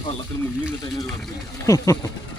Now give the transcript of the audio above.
വെള്ളത്തിൽ മുങ്ങി നിന്നിട്ട് അതിനൊരു കുഴപ്പമില്ല